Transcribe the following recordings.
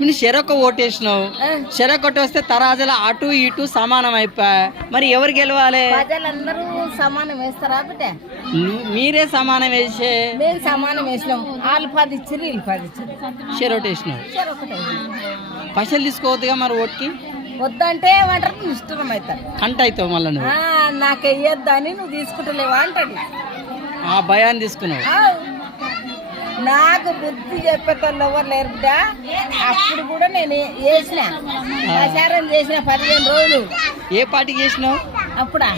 నువ్వు చెరొక ఓటేసినావు, చెరొకటి వస్తే తరాజుల అటు ఇటు సమానం అయిపోయా. మరి ఎవరు గెలవాలి? ప్రజలందరూ సమానం వేస్తారా బిడ్డ? మీరే సమానం వేసే. మేము సమానం వేసినాం. వాళ్ళు 10 ఇచ్చారు, వీళ్ళు 10 ఇచ్చారు. చెరొటేసినావు. పైసలు తీసుకోవద్దుగా మరి ఓటుకి. వద్దంటే ఏమంటారు, ఇష్టం అవుతారు. కంట అవుతావు మళ్ళీ నువ్వు. నాకు వెయ్యొద్దు అని నువ్వు తీసుకుంటలేవా అంటాడు. ఆ భయాన్ని తీసుకున్నావు. నాకు బుద్ధి చెప్పేటోళ్ళు ఎవరు లేరు బిడ్డ. అప్పుడు కూడా నేను వేసిన ప్రచారం చేసిన 15 రోజులు. ఏ పార్టీకి చేసినావు అప్పుడా?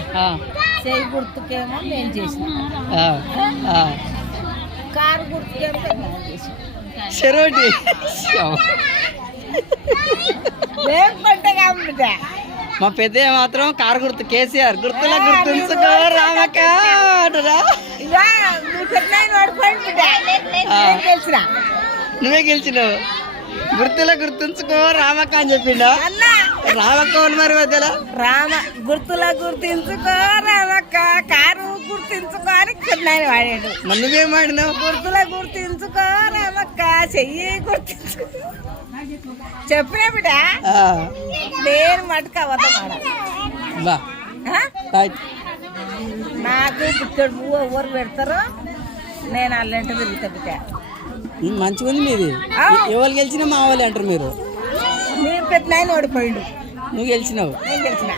చేయి గుర్తుకేమో నేను చేసిన, కారు గుర్తుకేమో నేను చేసిన. చెరోటి బిడ్డ మా పెద్ద మాత్రం కారు గుర్తు కేసీఆర్. గుర్తులా గుర్తుంచుకో రామక్క. నువ్వే గెలిచినావు. గుర్తులా గుర్తుంచుకో రామక్క అని చెప్పిండు. రామక్క మరి మధ్యలో గుర్తులా గుర్తించుకో రామక్క, కారు గుర్తించుకో అని కొన్నాను వాడాడు. నువ్వేం వాడినావు? గుర్తులా గుర్తించుకో రామక్క, చెయ్యి గుర్తించుకో చెప్పినా బిడ్డ. నేను మటుకు అవ్వదు. నాకు ఇక్కడ ఎవరు పెడతారో నేను అల్లంటే తిరుగుతా బిడ్డ. మంచిగా ఉంది మీది. ఎవరు గెలిచినా మా వాళ్ళు అంటారు. మీరు పెట్టిన ఆయన ఓడిపోయిండు, నువ్వు గెలిచినావు. నేను గెలిచిన.